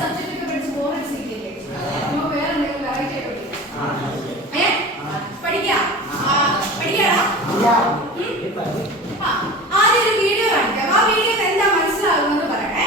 Subject പഠിച്ച് ബോറടിച്ചിരിക്കില്ലേ? നമുക്ക് വേറെ എന്തെങ്കിലും വെറൈറ്റി ആയിട്ട് ആദ്യം ഒരു വീഡിയോ കാണിക്കാം. ആ വീഡിയോയിൽ എന്താ മനസ്സിലാകുന്നത് പറയണേ.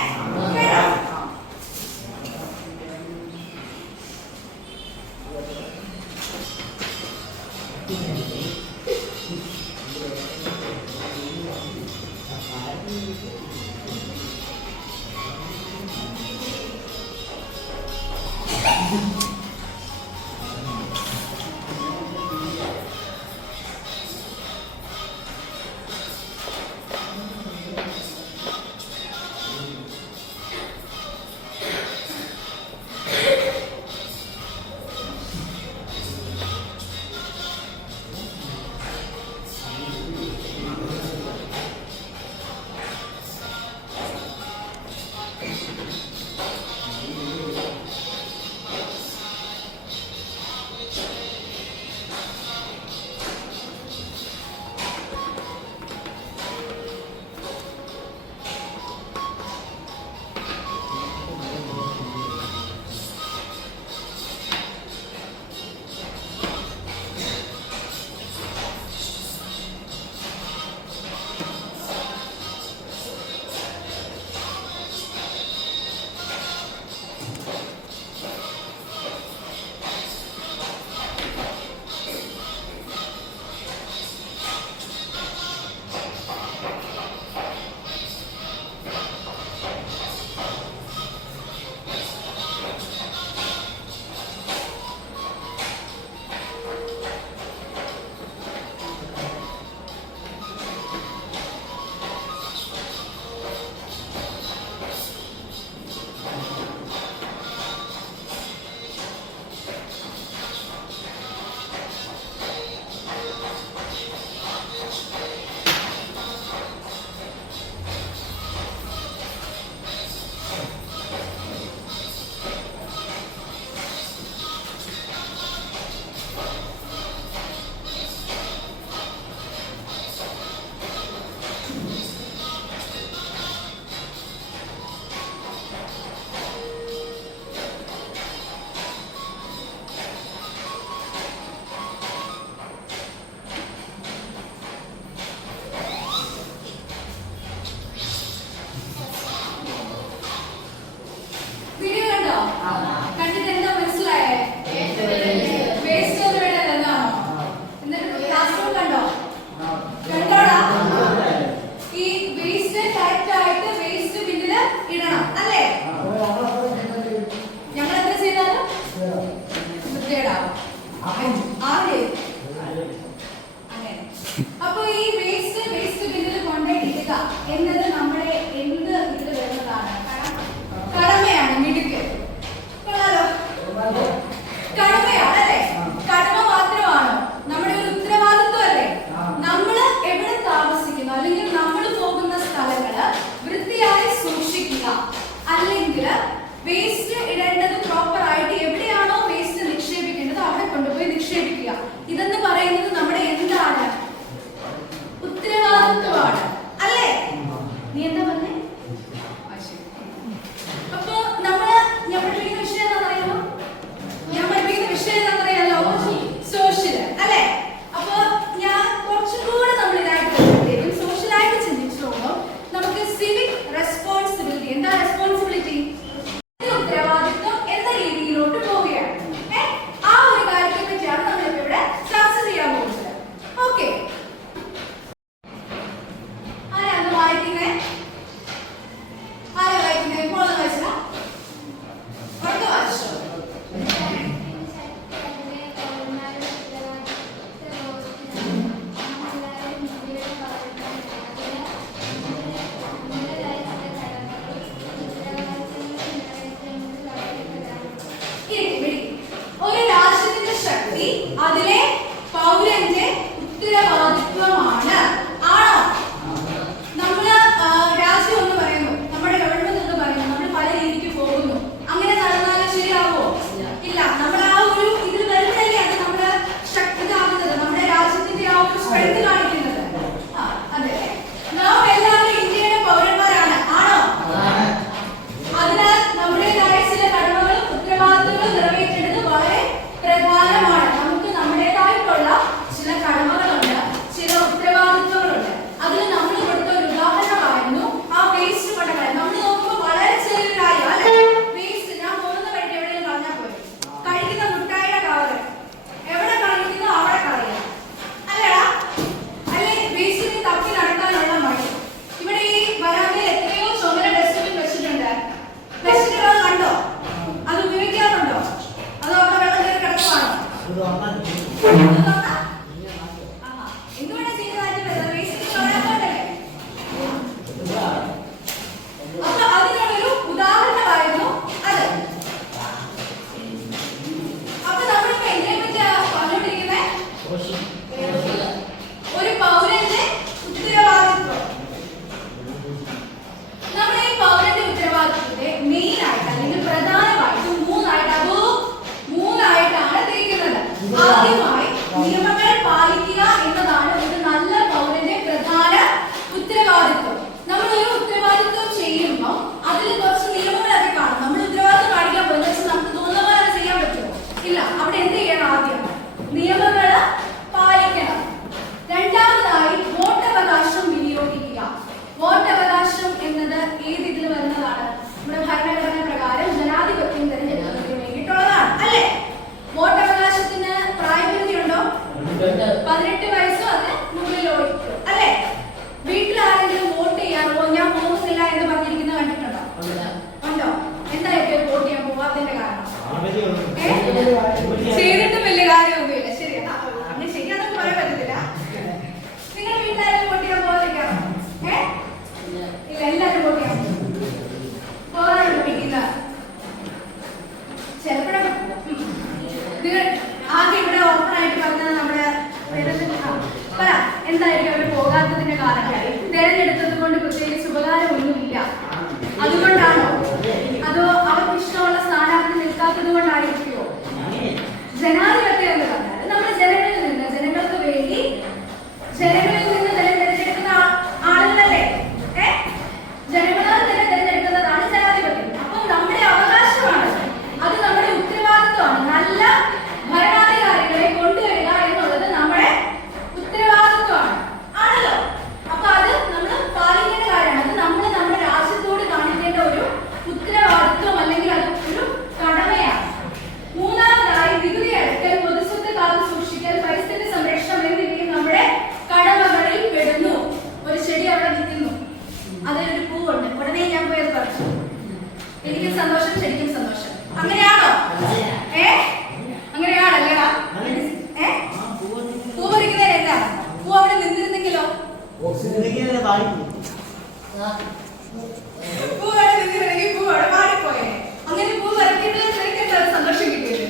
പൂവാടെ നിന്നിരുന്നെങ്കിൽ പൂവാടെ മാറിപ്പോയെ. അങ്ങനെ പൂ വരയ്ക്കേണ്ടത് നിനക്കെന്താണ് സന്തോഷം കിട്ടിയത്?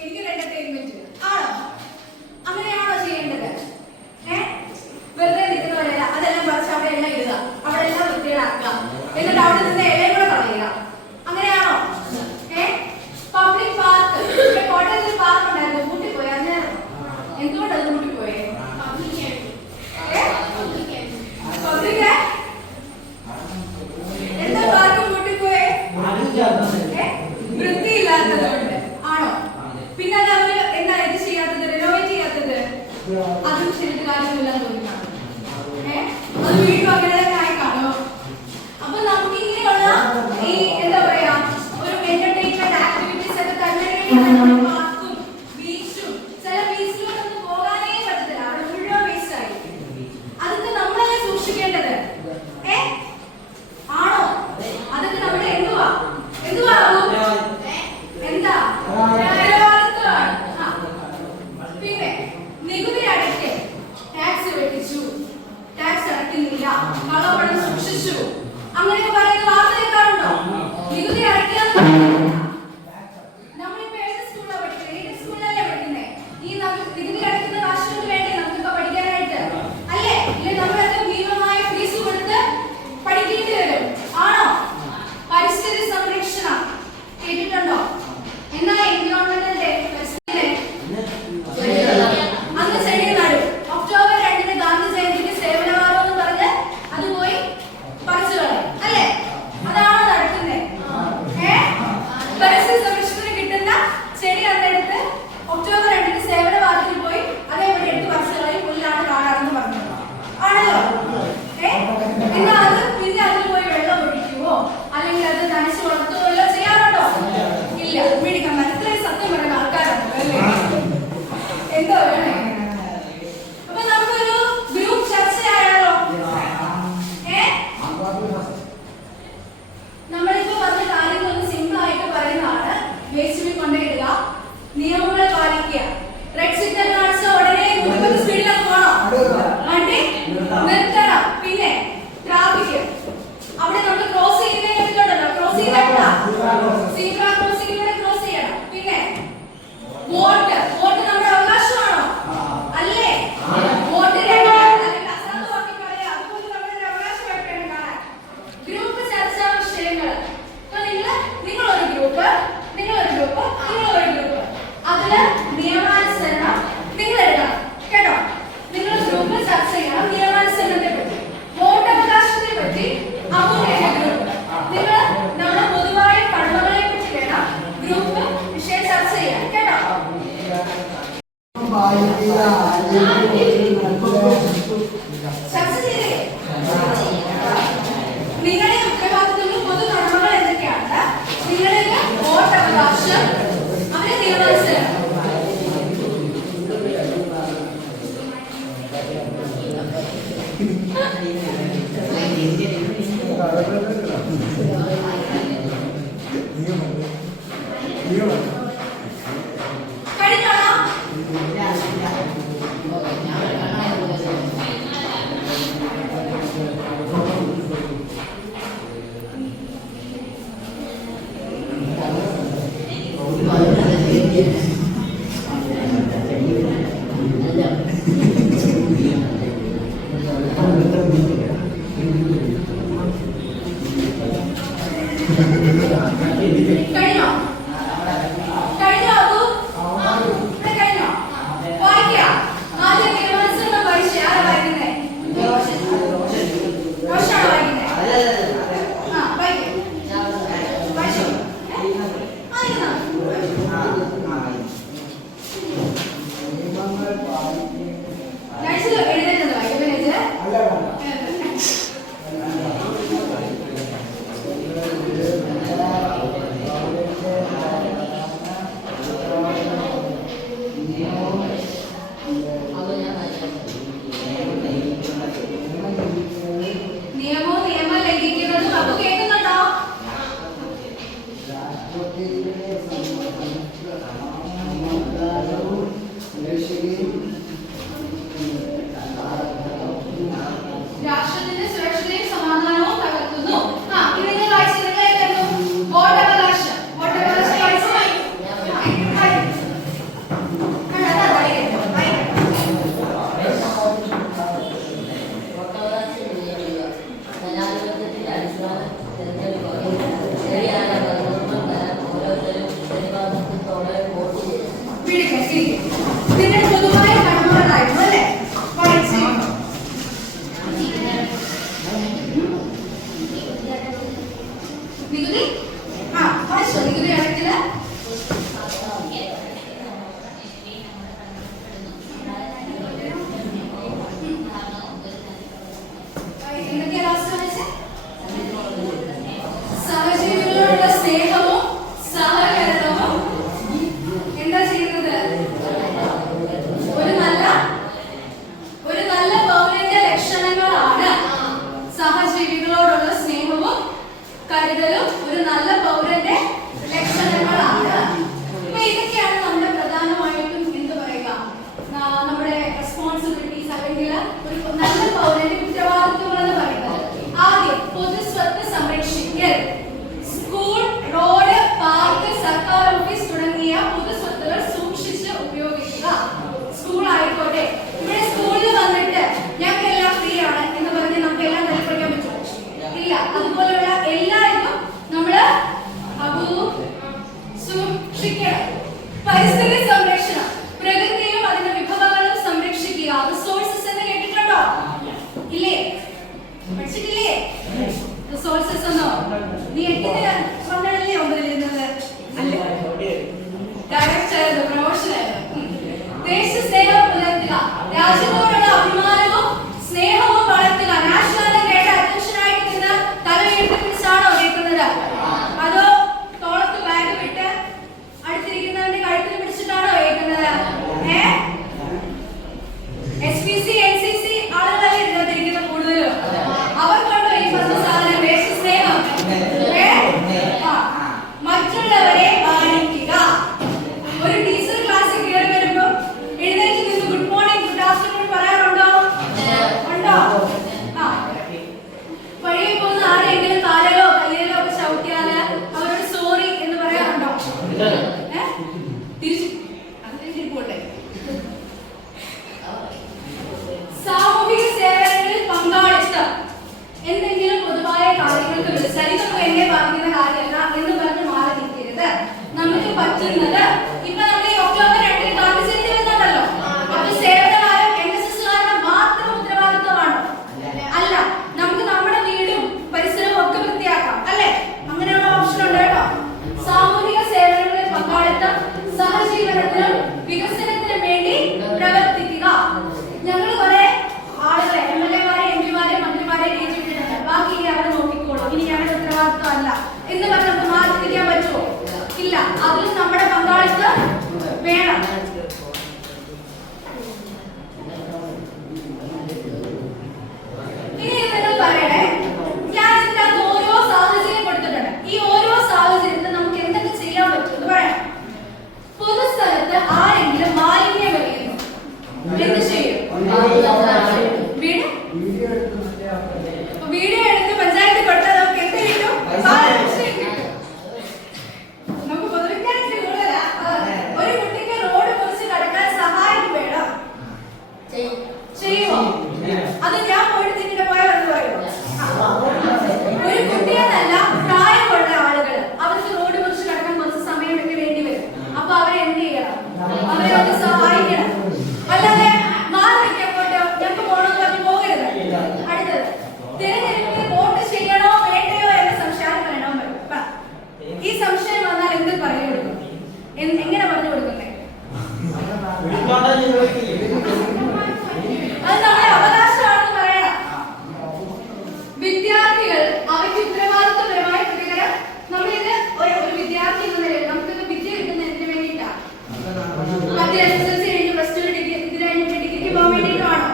എനിക്കൊരു എന്റർടൈൻമെന്റ് ആണോ? അങ്ങനെയാണോ ചെയ്യേണ്ടത്? വെറുതെ നിൽക്കുന്നവരല്ല, അതെല്ലാം പറിച്ച് അവിടെ എല്ലാം ഇടുക, അവിടെ എല്ലാം വൃത്തികളാക്കുക, എന്നിട്ട് അവിടെ നിന്ന് ഇലയും കൂടെ കളയുക. അങ്ങനെയാണോ? പബ്ലിക് പാർക്ക്, ഇവിടെ കോട്ടയത്തിൽ പാർക്ക് ഉണ്ടായിരുന്നു, കൂട്ടിപ്പോയി. അതിന് എന്തുകൊണ്ടത് കൂട്ടിപ്പോയേ? എന്താ പാർക്ക് കൂട്ടിപ്പോയേ? വൃത്തിയില്ലാത്തതുകൊണ്ട് ആണോ? പിന്നെ അത് അവര് എന്താ ഇത് ചെയ്യാത്തത്, റിനോവേറ്റ് ചെയ്യാത്തത്? അതും ശരിക്കും കാര്യമില്ലെന്ന് തോന്നുന്നു. അത് വീണ്ടും അങ്ങനെ തന്നെ ആയി കാണോ? അപ്പൊ നമുക്ക് ഇങ്ങനെയുള്ള ഈ എന്താ പറയാ ഒരു എന്റർടൈൻമെന്റ് ആക്ടിവിറ്റീസ് ഒക്കെ തന്നെ പാർക്കും ബീച്ചും, ചില ബീച്ചിലൊന്നും പോകാനേ പറ്റത്തില്ല, അവിടെ മുഴുവൻ വേസ്റ്റ് ആയിരിക്കും. അതൊക്കെ നമ്മളല്ലേ സൂക്ഷിക്കേണ്ടത്? ആണോ? അതൊക്കെ നമ്മുടെ എന്തുവാ എന്താ പിന്നെ നികുതി അടയ്ക്ക്, ടാക്സ് വെട്ടിച്ചു, ടാക്സ് അടയ്ക്കുന്നില്ല, കളപ്പണം സൂക്ഷിച്ചു, അങ്ങനെയൊക്കെ പറയുന്ന വാർത്ത കേൾക്കാറുണ്ടോ? നികുതി അടയ്ക്കുക. നമ്മളിപ്പോ ഏത് സ്കൂളിലാണ് പഠിക്കുന്നത്? ഏത് സ്കൂളിലല്ലേ പഠിക്കുന്നത്? ഈ നികുതി അടയ്ക്കുന്ന കാശുകൊണ്ട് വേണ്ടേ നമുക്കിപ്പോ പഠിക്കാനായിട്ട്? അല്ലേ? ഇല്ലേ നമ്മളൊക്കെ ഭീമമായ ഫീസ് കൊടുത്ത് പഠിക്കേണ്ടി വരും. ആണോ? പരിസ്ഥിതി സംരക്ഷണം കേട്ടിട്ടുണ്ടോ? എന്നാ എൻവയോൺമെന്റൽ ഡേ അന്ന് ചെടി നടും. ഒക്ടോബർ 2 ഗാന്ധി ജയന്തിക്ക് സേവനവാദം എന്ന് പറഞ്ഞ് അത് പോയി പറിച്ചു കളയും. അല്ലേ? അതാണോ നടക്കുന്നത്? പരിസ്ഥിതി സംരക്ഷണത്തിന് കിട്ടുന്ന ചെടി അന്നെടുത്ത് ഒക്ടോബർ 2 സേവനവാദത്തിൽ പോയി അതേപോലെ എടുത്ത് പറിച്ചു കളയും. പുല്ലാണ് കാണാതെന്ന് പറഞ്ഞു ആണല്ലോ. എന്നാ അത് പിന്നെ അതിൽ പോയി വെള്ളം ഒഴിക്കുവോ അല്ലെങ്കിൽ അത് നനച്ചു വളർത്തുവോ എല്ലാം ചെയ്യാറുണ്ടോ? ഇല്ല. മേടിക്കാൻ മനസ്സിലായി സത്യം പറയുന്ന ആൾക്കാരാണ് അല്ലേ? എന്തോ വേണേ. അപ്പൊ നമുക്കൊരു ഗ്രൂപ്പ് ചർച്ചയായാലോ? നമ്മളിപ്പോ പറഞ്ഞ കാര്യങ്ങളൊന്ന് സിമ്പിൾ ആയിട്ട് പറയുന്നതാണ്. വേസ്റ്റ് ബിൻ കൊണ്ടിടുക, നിയമങ്ങൾ പാലിക്കുക, റെഡ് സിഗ്നൽ കാണിച്ച ഉടനെ 30 സ്പീഡിലൊക്കെ പോകണം, വണ്ടി നിർത്തണം. പിന്നെ ട്രാഫിക് അവിടെ നമ്മൾ ക്രോസ് ചെയ്യുന്നതിനുണ്ടല്ലോ, ക്രോസ് ചെയ്യണ്ട, സീബ്ര ക്രോസിംഗിലൂടെ ക്രോസ് ചെയ്യണം. പിന്നെ വോട്ട് നമ്മുടെ അവകാശമാണോ? അല്ലേ? വോട്ട് അസാധുവാക്കി അതുപോലെ നമ്മുടെ അവകാശമായിട്ട് വേണം കാണാൻ. ഗ്രൂപ്പ് ചർച്ചാ വിഷയങ്ങൾ. നിങ്ങളൊരു ഗ്രൂപ്പ്, അതില് നിയമാനുസരണം നിങ്ങൾ എഴുതണം കേട്ടോ. നിങ്ങൾ ഗ്രൂപ്പ് ചർച്ച ചെയ്യണം നിയമാനുസരണത്തെ പറ്റി, വോട്ടവകാശത്തെ പറ്റി. നിങ്ങൾ നമ്മുടെ പൊതുവായ കടമകളെ പറ്റി വേണം ഗ്രൂപ്പ് വിഷയം ചർച്ച ചെയ്യാൻ കേട്ടോ. ചർച്ച ചെയ്തേ. നിങ്ങളുടെ ഉത്തരവാദിത്തങ്ങളും പൊതു കടമകൾ എന്തൊക്കെയാണ്? നിങ്ങളുടെ വോട്ടവകാശം, അങ്ങനെ നിയമാനുസരണം. കഴിഞ്ഞോ? സ്നേഹവും സഹകരണവും എന്താ ചെയ്യുന്നത്? ഒരു നല്ല പൗരന്റെ ലക്ഷണങ്ങളാണ്. സഹജീവികളോടുള്ള സ്നേഹവും കരുതലും ഒരു നല്ല പൗരന്റെ ലക്ഷണങ്ങളാണ്. അപ്പൊ ഇതൊക്കെയാണ് നമ്മുടെ പ്രധാനമായിട്ടും എന്ത് പറയുക, നമ്മുടെ റെസ്പോൺസിബിലിറ്റീസ് അല്ലെങ്കിൽ ഒരു നല്ല പൗരന്റെ ഉത്തരവാദിത്വങ്ങൾ എന്ന് പറയുന്നത്. ആദ്യം പൊതുസ്വത്ത് സംരക്ഷിക്കൽ. സ്കൂൾ, റോഡ്, പാർക്ക്, സർക്കാർ ഓഫീസ് തുടങ്ങിയ പൊതുസ്വത്തുകൾ സൂക്ഷിച്ച് ഉപയോഗിക്കുക. സ്കൂൾ ആയിക്കോട്ടെ, ഇവിടെ സ്കൂളിൽ വന്നിട്ട് ഞങ്ങൾക്കെല്ലാം ഫ്രീ ആണ് എന്ന് പറഞ്ഞ് നമുക്ക് എല്ലാം തലപ്പറിക്കാൻ പറ്റുമോ? ഇല്ല. അതുപോലെയുള്ള എല്ലാവർക്കും നമ്മള് സൂക്ഷിക്കണം. പരിസ്ഥിതി സംരക്ഷണം. പ്രകൃതിയും അതിന്റെ വിഭവങ്ങളും സംരക്ഷിക്കുക. റിസോഴ്സസ് എന്ന് കേട്ടിട്ടുണ്ടോ? ഇല്ലേ? പഠിച്ചിട്ടില്ലേ റിസോഴ്സസ് എന്നോ? നീ എട്ടിന് കൊണ്ടല്ലേ ഒമ്പതിലിരുന്നത്? പ്രൊമോഷൻ ആയിരുന്നു. ദേശസ്നേഹം പുലർത്തുക. രാജ്യത്തോടുള്ള അഭിമാനവും സ്നേഹവും വളർത്തുക. നാഷണൽ കേട്ട അറ്റൻഷൻ ആയിട്ട് നിന്ന് തല ഉയർത്തി പിടിച്ചാണോ കേൾക്കുന്നത്? അതോ തോളത്ത് ബാഗ് വിട്ട് അടുത്തിരിക്കുന്നവന്റെ കഴുത്തിൽ പിടിച്ചിട്ടാണോ കേൾക്കുന്നത്? SPC NCC ആളുകളല്ലേ ഇതിനകത്തിരിക്കുന്ന കൂടുതലും. അവർക്കുണ്ടോ ഈ പറഞ്ഞ സാധനം ദേശസ്നേഹം? മറ്റുള്ളവരെ മാനിക്കുക. ഒരു ടീച്ചർ ക്ലാസ്സിൽ കയറി വരുമ്പോൾ എഴുന്നേറ്റ് നിന്ന് ഗുഡ് മോർണിംഗ്, ഗുഡ് ആഫ്റ്റർനൂൺ പറയാറുണ്ടോ? ഉണ്ടോ? വഴിയിൽ പോകുന്ന ആരെങ്കിലും കാലിലോ കയ്യിലോ ഒക്കെ ചവിട്ടിയാല് അവരോട് സോറി എന്ന് പറയാറുണ്ടോ? തിരിച്ചിരിപ്പോട്ടെ. സാമൂഹിക സേവനങ്ങളിൽ പങ്കാളിത്തം. എന്തെങ്കിലും പൊതുവായ കാര്യങ്ങൾക്ക് ഇതൊന്നും എന്നെ ബാധിക്കുന്ന കാര്യമല്ല എന്ന് പറഞ്ഞ് മാറി നിൽക്കരുത്. നമുക്ക് പറ്റുന്നത് ഇപ്പൊ നമ്മൾ ഈ ഒക്ടോബർ 2 ഗാന്ധിജയന്തി വരുന്നുണ്ടല്ലോ. അപ്പൊ സേവനകാലം NSSകാരുടെ മാത്രം ഉത്തരവാദിത്വമാണോ? അല്ല. നമുക്ക് നമ്മുടെ വീടും പരിസരവും ഒക്കെ വൃത്തിയാക്കാം അല്ലെ? അങ്ങനെയുള്ള ഓപ്ഷൻ ഉണ്ട് കേട്ടോ. സാമൂഹിക സേവനങ്ങളിൽ പങ്കാളിത്തം. സഹജീവനത്തിനും വികസനത്തിനും വേണ്ടി പ്രവർത്തിക്കുക. ഞങ്ങൾ കുറെ ആളുകളെ MLA-മാരെ MP-മാരെ മന്ത്രിമാരെ നിയമിച്ചിട്ടുണ്ട്. ബാക്കി ഇനി അവർ നോക്കിക്കോളും, ഇനി ഞങ്ങളുടെ ഉത്തരവാദിത്വം അല്ല എന്ന് പറഞ്ഞ് നമുക്ക് മാറ്റിരിക്കാൻ പറ്റുമോ? ഇല്ല. അതിൽ നമ്മുടെ പങ്കാളിത്തം വേണം. ഇനി നിങ്ങൾ പറയണേ, ഞാൻ ഇതിനകത്ത് ഓരോ സാഹചര്യം കൊടുത്തിട്ടുണ്ട്. ഈ ഓരോ സാഹചര്യത്തിൽ നമുക്ക് എന്തൊക്കെ ചെയ്യാൻ പറ്റും എന്ന് പറയാം. പൊതുസ്ഥലത്ത് ആരെങ്കിലും മാലിന്യം എറിയുന്നു, എന്ത് ചെയ്യും? വീഡിയോ എടുത്ത് പഞ്ചായത്ത് കൊടുത്താൽ നമുക്ക് എന്ത് കിട്ടും? നമുക്ക് പൊതുവിജ്ഞാനത്തിൽ കൂടുതലാ. ഒരു കുട്ടിക്ക് റോഡ് മുറിച്ച് കടക്കാൻ സഹായം വേണം, ചെയ്യുമോ? അത് ഞാൻ പോയിട്ട് ചിന്നിട്ട് പോയാൽ വന്ന് പറയുമോ? ഒരു കുട്ടിയെന്നല്ല, പ്രായമുള്ള ആളുകൾ അവർക്ക് റോഡ് മുറിച്ച് കടക്കാൻ കുറച്ച് സമയമൊക്കെ വേണ്ടി വരും. അപ്പൊ അവരെ എന്ത് ചെയ്യണം? അവരെ ഒന്ന് സഹായിക്കണം. അല്ലാതെ മാറി നിൽക്കപ്പോട്ടോ ഞങ്ങൾക്ക് പോകണമെന്ന് പറഞ്ഞ് പോകരുത്. അടുത്തത്, തിരഞ്ഞെടുപ്പിൽ വോട്ട് ചെയ്യണോ വേണ്ടയോ എന്ന സംശയം വരണോ? ഈ സംശയം വന്നാൽ എന്ത് പറഞ്ഞു കൊടുക്കും? എങ്ങനെ പറഞ്ഞു കൊടുക്കുന്നേ? അത് നമ്മുടെ അവകാശമാണെന്ന് പറയണം. വിദ്യാർത്ഥികൾ അവയ്ക്ക് ഉത്തരവാദിത്വപരമായി പ്രതികരണം. നമ്മളിത് ഒരു വിദ്യാർത്ഥി എന്ന നിലയിൽ നമുക്കിത് വിദ്യ കിട്ടുന്നതിന് വേണ്ടിയിട്ടാണ്. SSLC കഴിഞ്ഞ് +2 ഡിഗ്രി ഇത് കഴിഞ്ഞിട്ട് ഡിഗ്രിക്ക് പോകാൻ വേണ്ടിയിട്ടാണോ?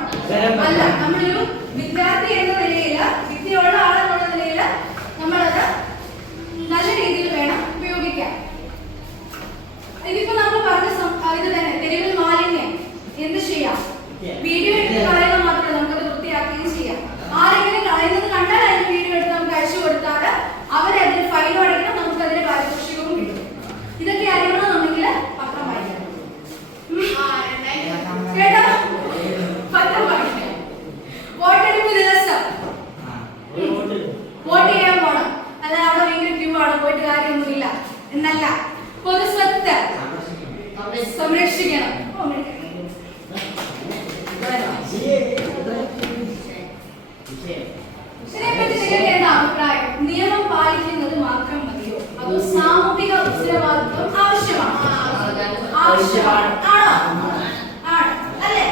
അല്ല. നമ്മളൊരു വിദ്യാർത്ഥി എന്ന നിലയിൽ, വിദ്യയുള്ള ആളെന്നുള്ള നിലയിൽ നമ്മളത് നല്ല രീതിയിൽ വേണം ഉപയോഗിക്കാൻ. ഇതിപ്പോ നമ്മൾ പറഞ്ഞ ഇത് തന്നെ, തെരുവിൽ മാലിന്യം എന്ത് ചെയ്യാം? വീഡിയോ എടുത്ത് കളയുന്നത് മാത്രമല്ല, നമുക്കത് വൃത്തിയാക്കുകയും ചെയ്യാം. ആരെങ്കിലും കളയുന്നത് കണ്ടാൽ അതിന് വീഡിയോ എടുത്ത് നമുക്ക് അയച്ചു കൊടുത്താൽ അവരതിന് ഫൈനും അടയ്ക്കണം, നമുക്ക് അതിന് പാരിതോഷികവും കിട്ടും. ഇതൊക്കെ അറിയണമെന്നുണ്ടെങ്കിൽ പത്രം വായിക്കണം. കേട്ടോ? പത്രം വായിക്കണം. വോട്ടെടുപ്പ് ദിവസം വോട്ട് ചെയ്യാൻ പോണം. അല്ലാതെ അവിടെ ഭയങ്കര ക്യൂ ആണ്, പോയിട്ട് കാര്യമൊന്നുമില്ല എന്നല്ല. പൊതുസ്വത്ത് സംരക്ഷിക്കണം. ഇതിനെപ്പറ്റി നിങ്ങൾക്ക് എന്താ അഭിപ്രായം? നിയമം പാലിക്കുന്നത് മാത്രം മതിയോ അതോ സാമൂഹിക ഉത്തരവാദിത്വം ആവശ്യമാണ്? ആവശ്യമാണ്. ആണോ? ആണ് അല്ലേ?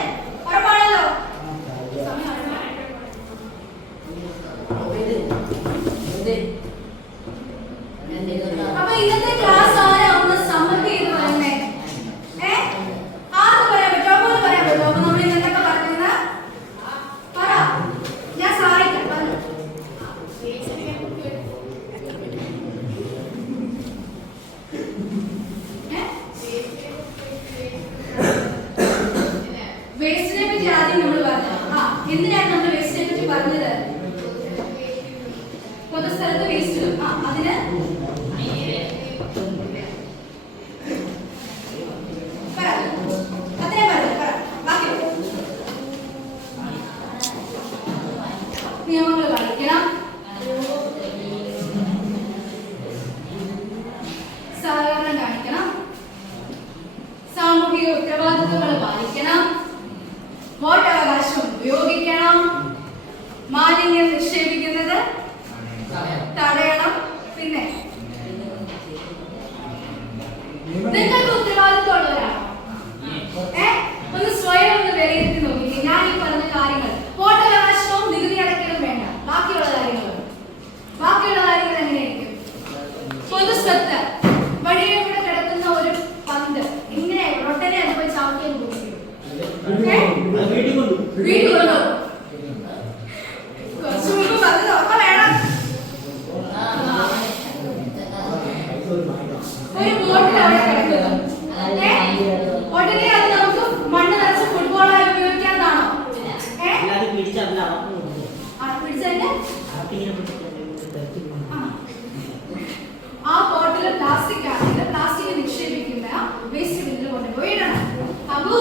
ഉറപ്പാണല്ലോ. അപ്പൊ അതിന് നിയമങ്ങൾ പാലിക്കണം, സഹകരണം കാണിക്കണം, സാമൂഹിക ഉത്തരവാദിത്തങ്ങൾ പാലിക്കണം, വോട്ടവകാശം ഉപയോഗിക്കണം, മാലിന്യം നിക്ഷേപിക്കുന്നത് തടയണം. പിന്നെ നിങ്ങൾക്ക് ഉത്തരവാദിത്തമുള്ളവരാണോ? ഒന്ന് സ്വയം ഒന്ന് വിലയിരുത്തി നോക്കിക്കേ. ഞാൻ ഈ പറഞ്ഞ കാര്യങ്ങൾ വോട്ടവകാശവും നികുതി അടയ്ക്കലും വേണ്ട, ബാക്കിയുള്ള കാര്യങ്ങൾ എങ്ങനെയായിരിക്കും? പൊതുസ്വത്ത്, വഴിയെ കൂടെ കിടക്കുന്ന ഒരു പന്ത് ഇങ്ങനെ റൊട്ടനെ അതുപോലെ ചാക്കിയാൽ വീട്ടിൽ കൊണ്ടോ? കുറച്ചു മുമ്പ് പറഞ്ഞത് ഓർമ്മ വേണം. ഒരു ബോട്ടിൽ അവിടെ കിടക്കുന്നു, ഉടനെ അത് നമുക്ക് മണ്ണ് നിറച്ച് ഫുട്ബോളായി ഉപയോഗിക്കാന്നാണോ? ആ ബോട്ടിൽ പ്ലാസ്റ്റിക് ആണെങ്കിൽ പ്ലാസ്റ്റിക് നിക്ഷേപിക്കുന്ന വേസ്റ്റ് ബിന്നിൽ കൊണ്ടുപോയി ഇടണം. അബു